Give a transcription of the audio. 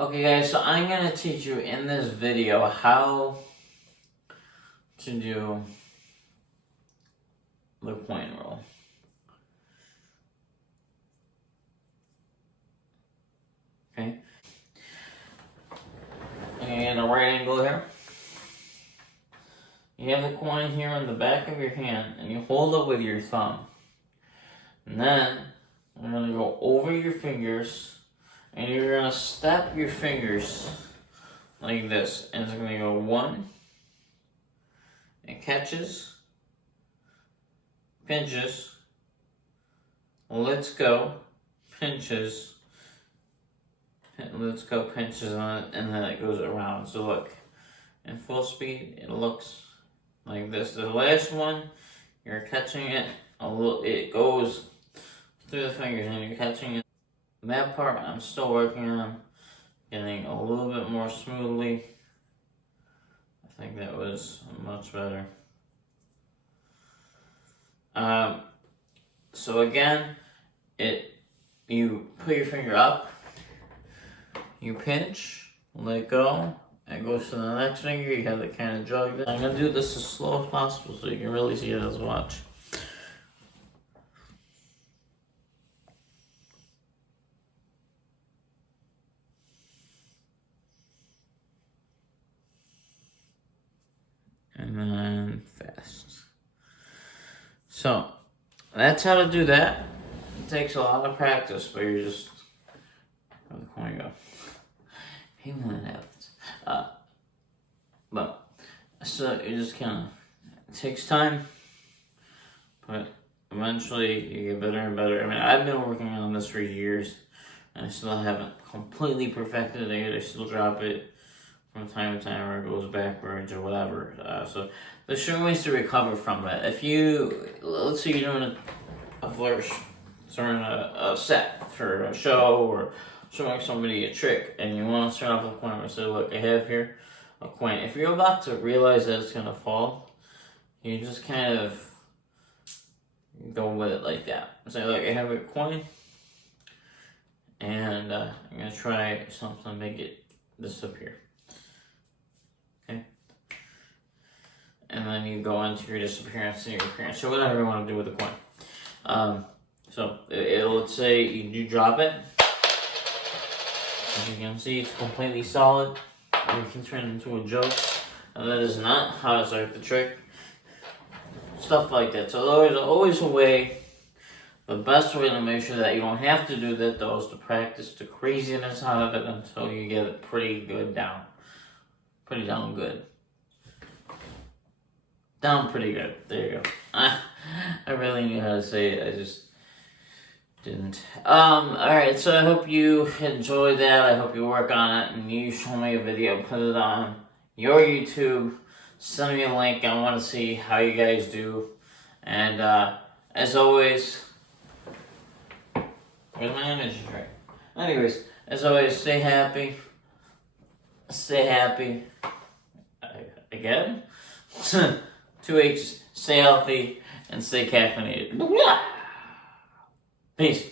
Okay guys, so I'm going to teach you in this video how to do the coin roll. Okay? And a right angle here. You have the coin here on the back of your hand and you hold it with your thumb. And then I'm going to go over your fingers and you're going to step your fingers like this. And it's going to go 1. It catches, pinches, lets go, pinches, lets go, pinches on it, and then it goes around. So look, in full speed, it looks like this. The last one, you're catching it a little, it goes through the fingers and you're catching it. That part I'm still working on getting a little bit more smoothly. I think that was much better. So again, you put your finger up, you pinch, let go, it goes to the next finger, you have it kind of jogged. I'm going to do this as slow as possible so you can really see it as a watch. And then fast. So, that's how to do that. It takes a lot of practice, but you're just, where the coin go? Hey, when that happens. But, so it just kind of, it takes time, but eventually you get better and better. I mean, I've been working on this for years, and I still haven't completely perfected it. I still drop it from time to time, or it goes backwards, or whatever. So there's certain ways to recover from that. If you, let's say you're doing a flourish, starting a set for a show, or showing somebody a trick, and you want to start off with a coin, and say, look, I have here a coin. If you're about to realize that it's going to fall, you just kind of go with it like that. Say, look, I have a coin, and I'm going to try something to make it disappear. Okay? And then you go into your disappearance and your appearance, or whatever you want to do with the coin. So, let's say you do drop it. As you can see, it's completely solid. You can turn it into a joke. And that is not how to start the trick. Stuff like that. So there's always a way. The best way to make sure that you don't have to do that, though, is to practice the craziness out of it until you get it pretty good down. Pretty down good. Down pretty good. There you go. I really knew how to say it. I just didn't. Alright, so I hope you enjoyed that. I hope you work on it and you show me a video, put it on your YouTube, send me a link. I want to see how you guys do. And as always, where's my energy drink? Anyways, as always, stay happy. Stay happy. Again? 2 H's. Stay healthy and stay caffeinated. Peace.